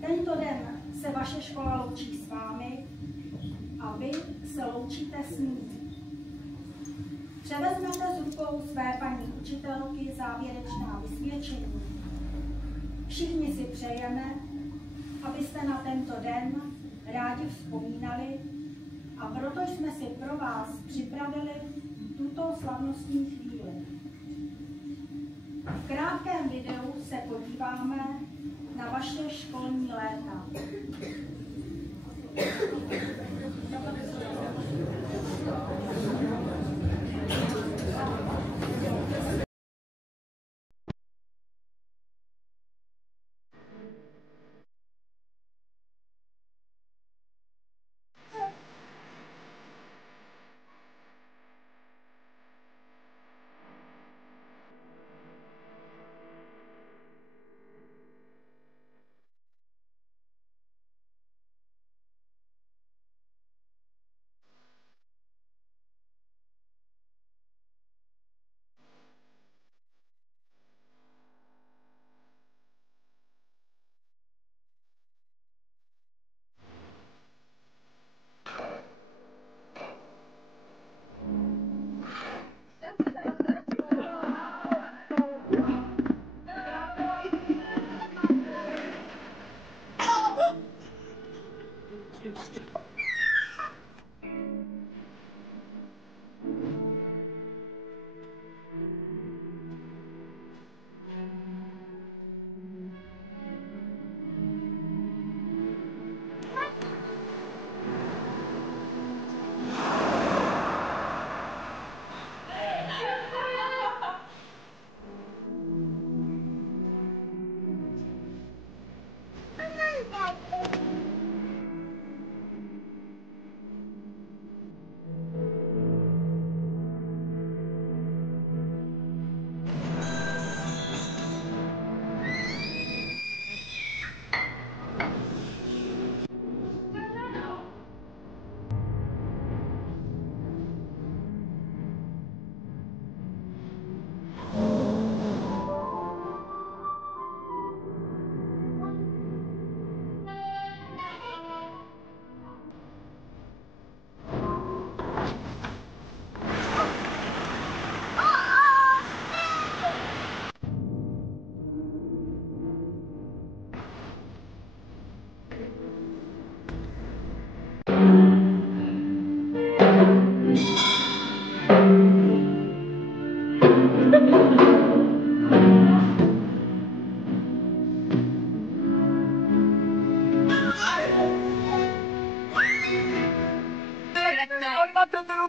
Tento den se vaše škola loučí s vámi a vy se loučíte s ní. Převezmete z rukou své paní učitelky závěrečná vysvědčení. Všichni si přejeme, abyste na tento den rádi vzpomínali, a proto jsme si pro vás připravili tuto slavnostní chvíli. V krátkém videu se podíváme na vaše školní léta.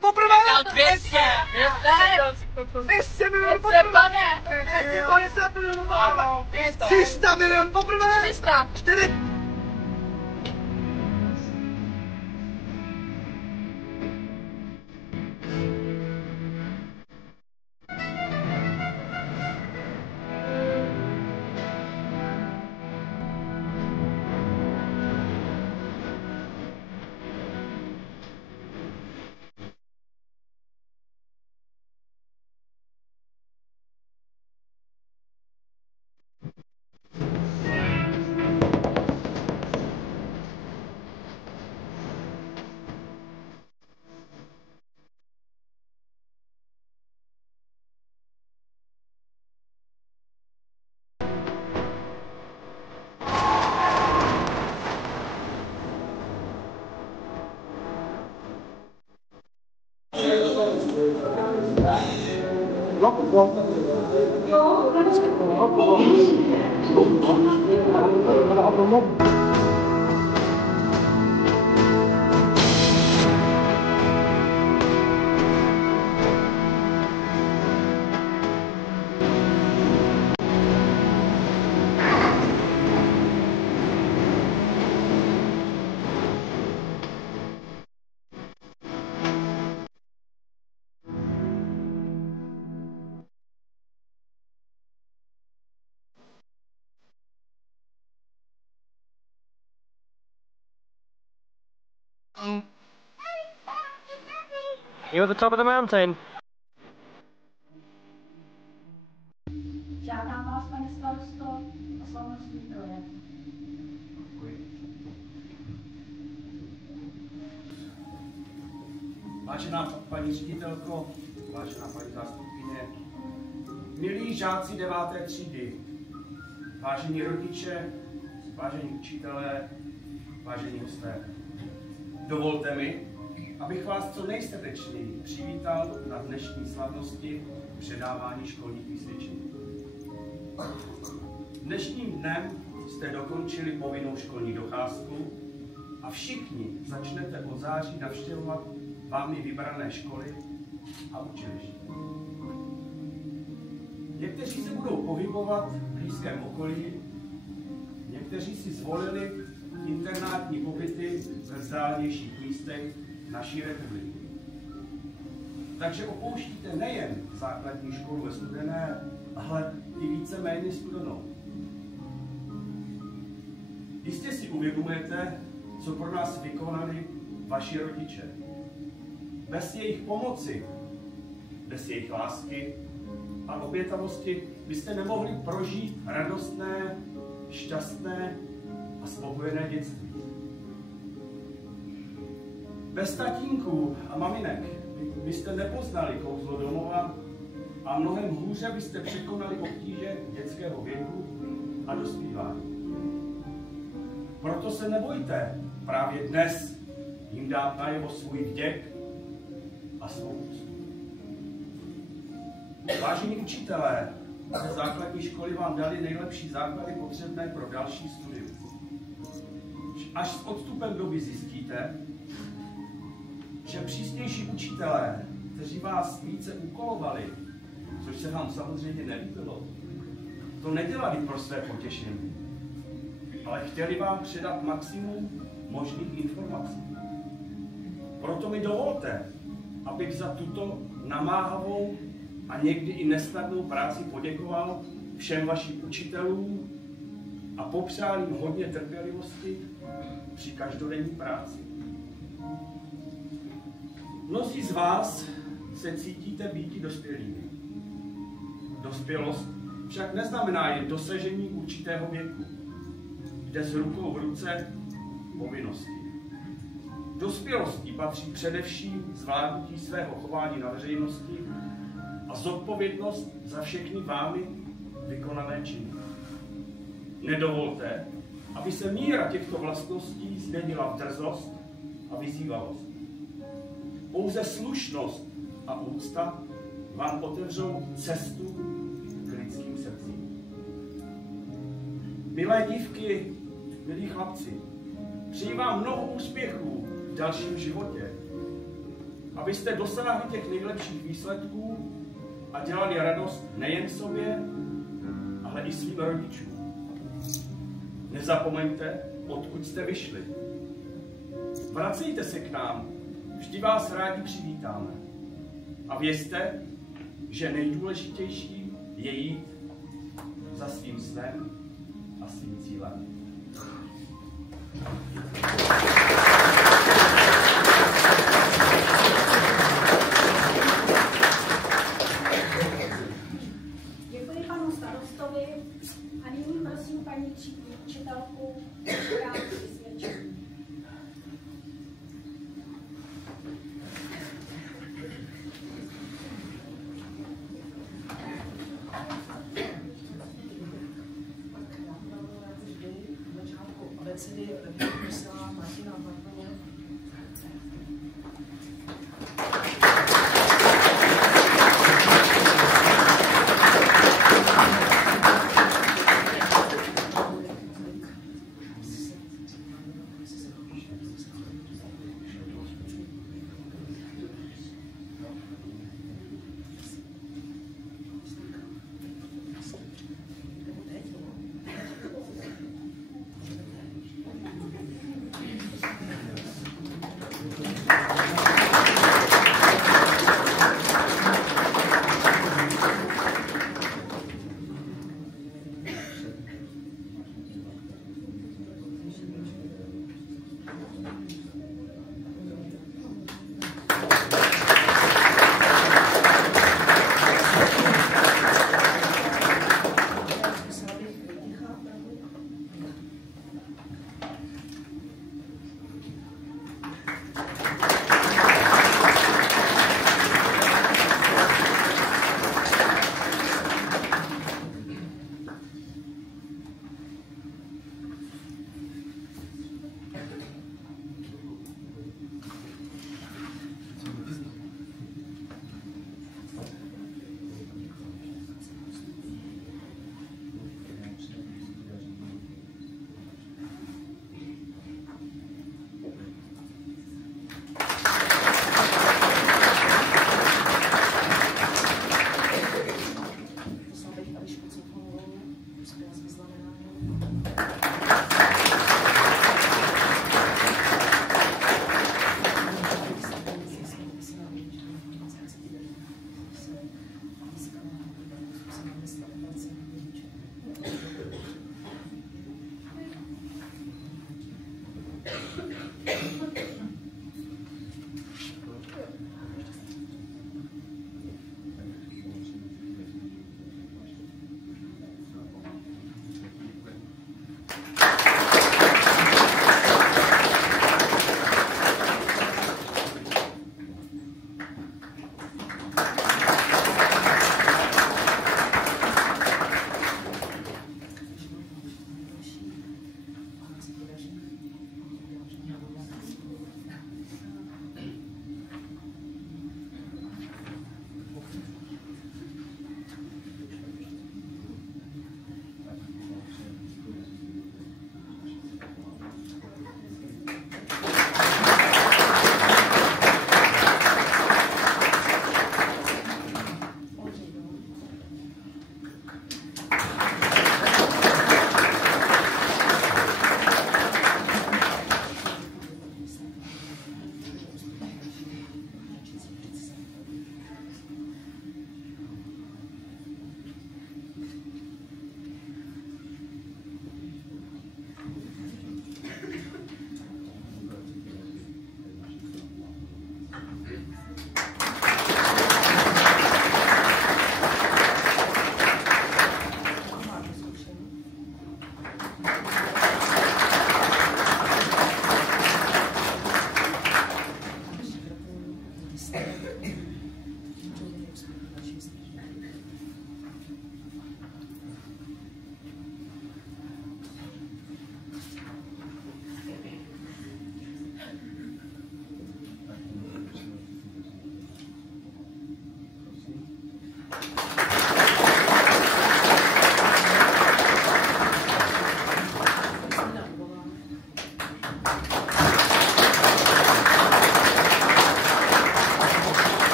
Poprvé! 200! 200 milionů poprvé! 50 milionů poprvé! 300 milionů poprvé! 4... You're at the top of the mountain. Žádám vás, pane starosto, o slavnostní projev. Vážená paní ředitelko, vážená paní zástupkyně, milí žáci 9. třídy, vážení rodiče, vážení učitelé, vážení hosté, dovolte mi, abych vás co nejsrdečněji přivítal na dnešní slavnosti předávání školních vysvědčení. Dnešním dnem jste dokončili povinnou školní docházku a všichni začnete od září navštěvovat vámi vybrané školy a učiliště. Někteří se budou pohybovat v blízkém okolí, někteří si zvolili internátní pobyty ve vzdálenějších místech naší republiky. Takže opouštíte nejen základní školu ve Studené, ale i víceméně Studenou. Jistě si uvědomujete, co pro nás vykonali vaši rodiče. Bez jejich pomoci, bez jejich lásky a obětavosti byste nemohli prožít radostné, šťastné a spokojené dětství. Bez tatínků a maminek byste nepoznali kouzlo domova a mnohem hůře byste překonali obtíže dětského věku a dospívání. Proto se nebojte právě dnes jim dát najevo svůj vděk a svou úctu. Vážení učitelé, ze základní školy vám dali nejlepší základy potřebné pro další studium. Až s odstupem doby zjistíte, že přísnější učitelé, kteří vás více úkolovali, což se vám samozřejmě nelíbilo, to nedělali pro své potěšení, ale chtěli vám předat maximum možných informací. Proto mi dovolte, abych za tuto namáhavou a někdy i nesnadnou práci poděkoval všem vašim učitelům a popřál jim hodně trpělivosti při každodenní práci. Mnozí z vás se cítíte býti dospělými. Dospělost však neznamená jen dosažení určitého věku. Jde s rukou v ruce povinnosti. Dospělosti patří především zvládnutí svého chování na veřejnosti a zodpovědnost za všechny vámi vykonané činy. Nedovolte, aby se míra těchto vlastností změnila v drzost a vyzývavost. Pouze slušnost a úcta vám otevřou cestu k lidským srdcím. Milé dívky, milí chlapci, přeji vám mnoho úspěchů v dalším životě, abyste dosáhli těch nejlepších výsledků a dělali radost nejen sobě, ale i svým rodičům. Nezapomeňte, odkud jste vyšli. Vracejte se k nám, vždy vás rádi přivítáme. A vězte, že nejdůležitější je jít za svým snem a svým cílem. Děkuji panu starostovi a nyní prosím paní třídní učitelku o podání vysvědčení. Abecedy vypisala Martina Bartoně.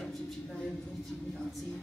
prostě při přípravě různých třídních akcí.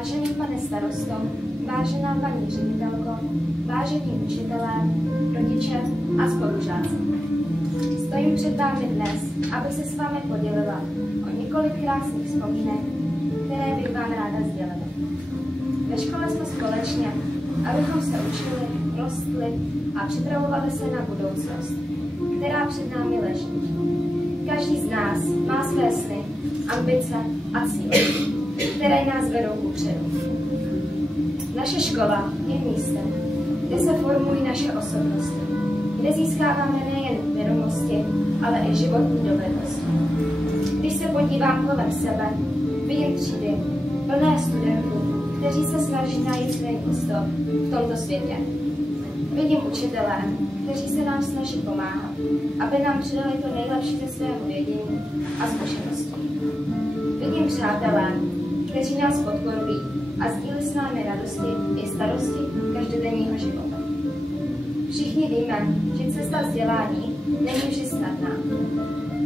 Vážený pane starosto, vážená paní ředitelko, vážení učitelé, rodiče a spolužáci. Stojím před vámi dnes, aby se s vámi podělila o několik krásných vzpomínek, které bych vám ráda sdělila. Ve škole jsme společně, abychom se učili, rostli a připravovali se na budoucnost, která před námi leží. Každý z nás má své sny, ambice a cíle, které nás vedou kupředu. Naše škola je místem, kde se formují naše osobnosti, kde získáváme nejen vědomosti, ale i životní dovednosti. Když se podívám kolem sebe, vidím třídy plné studentů, kteří se snaží najít své místo v tomto světě. Vidím učitelé, kteří se nám snaží pomáhat, aby nám přidali to nejlepší ze svého vědění a zkušeností. Vidím přátelé, kteří nás podporují a sdílí s námi radosti i starosti každodenního života. Všichni víme, že cesta vzdělání není vždy snadná.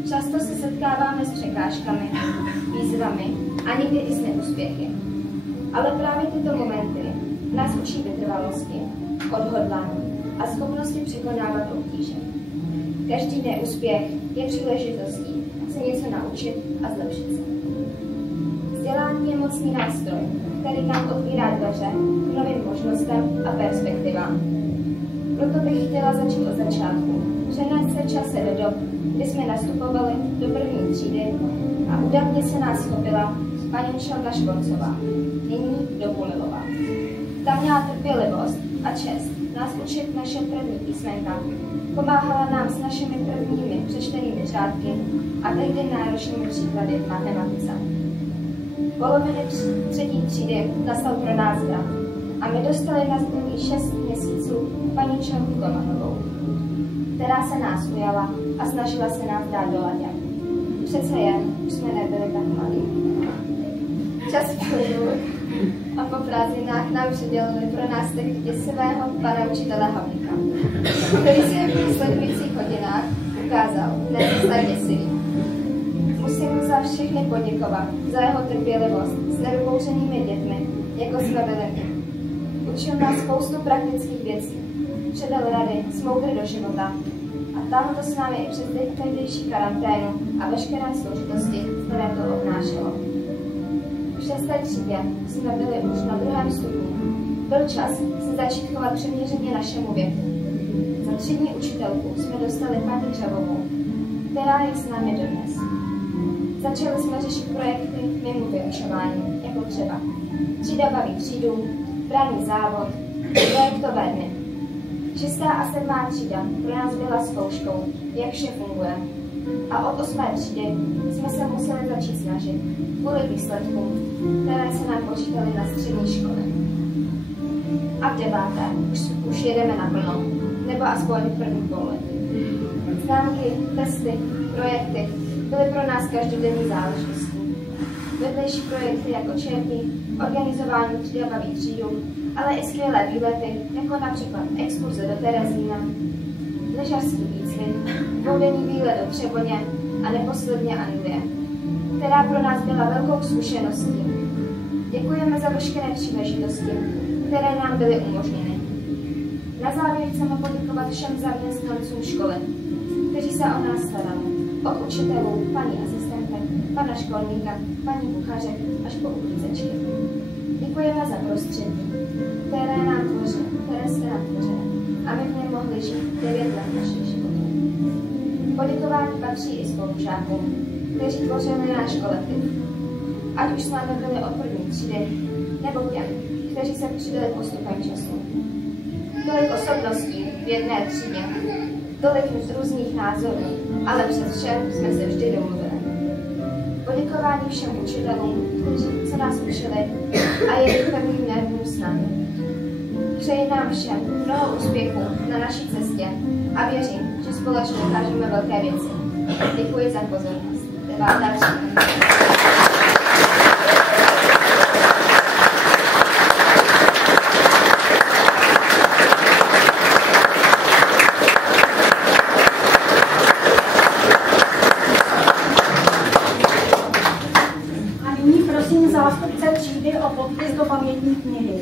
Často se setkáváme s překážkami, výzvami a někdy i s neúspěchy. Ale právě tyto momenty nás učí vytrvalosti, odhodlání a schopnosti překonávat obtíže. Každý neúspěch je příležitostí se něco naučit a zlepšit se. Vzdělání je mocný nástroj, který nám otvírá dveře k novým možnostem a perspektivám. Proto bych chtěla začít od začátku, přenést se čase do dob, kdy jsme nastupovali do první třídy a údajně se nás chopila paní Čelka Švorcová, nyní do Kumilová. Ta měla trpělivost a čest nás učit naše první písmenka, pomáhala nám s našimi prvními přečtenými řádky a tehdy náročnými příklady v matematice. V polovině třetí třídy nastal pro nás brat a my dostali na zdraví 6 měsíců paní Čelku Komanovou, která se nás ujala a snažila se nás dát do ladě. Přece jen už jsme nebyli tak mladí. Čas plynul a po prázdninách nám přidělili pro nás tehdy děsivého pana učitele Havlíka, který se v následujících hodinách ukázal dnes tak děsivý. Musím mu za všechny poděkovat, za jeho trpělivost s nedopouřenými dětmi, jako jsme byli my. Učil nás spoustu praktických věcí, předal rady s moudry do života a táhl to s námi i přes tehdejší karanténu a veškeré složitosti, které to obnášelo. V 6. třídě jsme byli už na 2. stupni. Byl čas se začít chovat přiměřeně našemu věku. Za třídní učitelku jsme dostali paní Dřevovou, která je s námi dodnes. Začali jsme řešit projekty mimo vyučování, jako třeba třída baví třídu, branný závod, projektové dny. 6. a 7. třída pro nás byla zkouškou, jak vše funguje. A od 8. třídy jsme se museli začít snažit kvůli výsledkům, které se nám počítaly na střední škole. A v 9. už jedeme naplno, nebo aspoň v první pololetí. Známky, testy, projekty byly pro nás každodenní záležitostí. Vedlejší projekty jako čerty, organizování třída baví třídu, ale i skvělé výlety, jako například exkurze do Terezína, lyžařský výcvik, dvoudenní výlet do Třeboně a neposledně Anglie, která pro nás byla velkou zkušeností. Děkujeme za veškeré příležitosti, které nám byly umožněny. Na závěr chceme poděkovat všem zaměstnancům školy, kteří se o nás starali. Od učitelů, paní asistentek, pana školníka, paní kuchařek až po uklízečky. Děkujeme za prostředí, které jste nám tvořili a my v něm mohli žít 9 let našich životů. Poděkování patří i spolužákům, kteří tvořili náš kolektiv. Ať už s námi byli od první třídy, nebo těm, kteří se přidali postupem času. Tolik osobností v jedné třídě, tolik různých názorů, ale přes vše jsme se vždy domluvili. Poděkování všem učitelům, kteří se nás učili a jejich pevným nervům s námi. Přeji nám všem mnoho úspěchů na naší cestě a věřím, že společně dokážeme velké věci. Děkuji za pozornost. 9. třída. Zástupce třídy o podpis do pamětní knihy.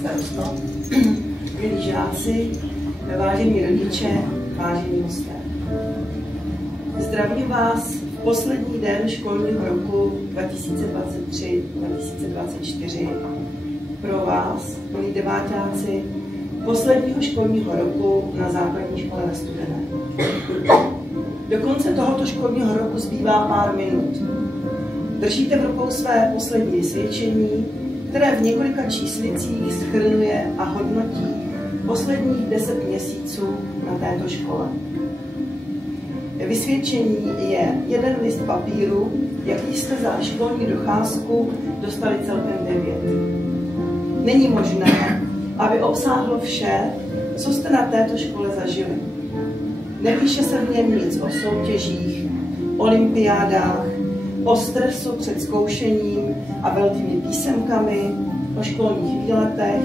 starosto, milí žáci, vážení rodiče, vážení hosté. Zdravím vás v poslední den školního roku 2023-2024. Pro vás, milí deváťáci, posledního školního roku na základní škole ve Studené. Do konce tohoto školního roku zbývá pár minut. Držíte v rukou své poslední vysvědčení, které v několika číslicích shrnuje a hodnotí posledních 10 měsíců na této škole. Vysvědčení je jeden list papíru, jaký jste za školní docházku dostali celkem 9. Není možné, aby obsáhlo vše, co jste na této škole zažili. Nepíše se v něm nic o soutěžích, olympiádách, o stresu před zkoušením a velkými písemkami, o školních výletech,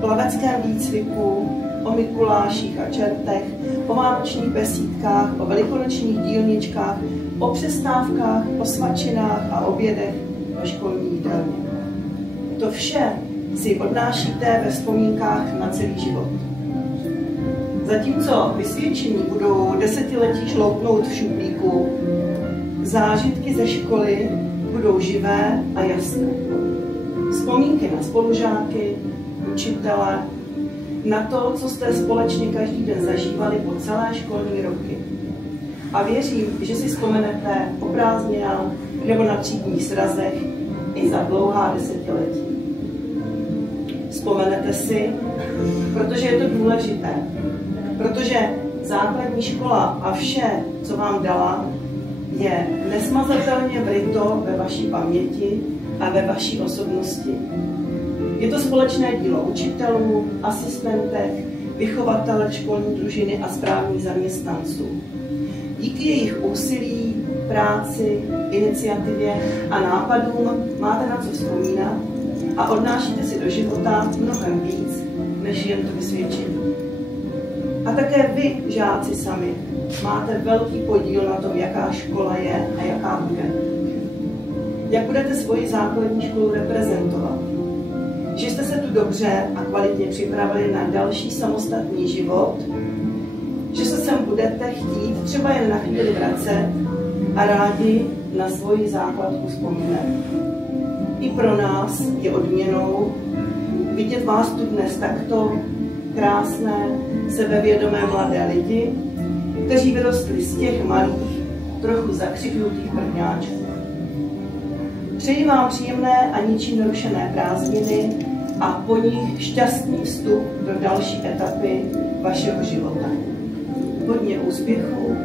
plaveckém výcviku, o Mikuláších a čertech, o vánočních besídkách, o velikonočních dílničkách, o přestávkách, o svačinách a obědech ve školní jídelně. To vše si odnášíte ve vzpomínkách na celý život. Zatímco vysvědčení budou desetiletí žloutnout v šuplíku, zážitky ze školy budou živé a jasné. Vzpomínky na spolužáky, učitele, na to, co jste společně každý den zažívali po celé školní roky. A věřím, že si vzpomenete o prázdninách nebo na třídních srazech i za dlouhá desetiletí. Vzpomenete si, protože je to důležité, protože základní škola a vše, co vám dala, je nesmazatelně vryto ve vaší paměti a ve vaší osobnosti. Je to společné dílo učitelů, asistentek, vychovatelek školní družiny a správních zaměstnanců. Díky jejich úsilí, práci, iniciativě a nápadům máte na co vzpomínat a odnášíte si do života mnohem víc, než jen to vysvědčení. A také vy, žáci sami, máte velký podíl na tom, jaká škola je a jaká bude. Jak budete svoji základní školu reprezentovat. Že jste se tu dobře a kvalitně připravili na další samostatný život, že se sem budete chtít třeba jen na chvíli vracet a rádi na svoji základku vzpomínat. I pro nás je odměnou vidět vás tu dnes takto krásné, sebevědomé mladé lidi, kteří vyrostli z těch malých, trochu zakřiknutých prvňáčků. Přeji vám příjemné a ničím nerušené prázdniny a po nich šťastný vstup do další etapy vašeho života. Hodně úspěchů,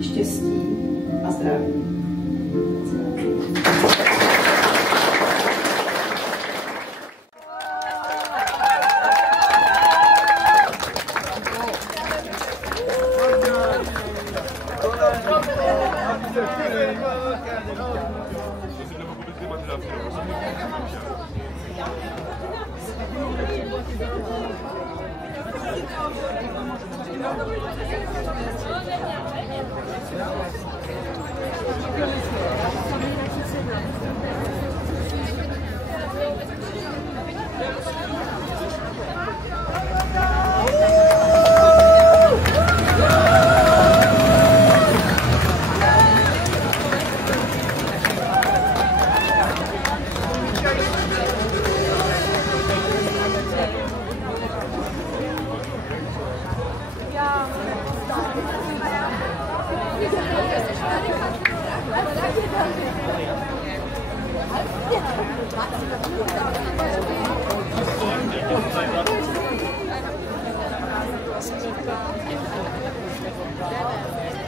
štěstí a zdraví. Thank you.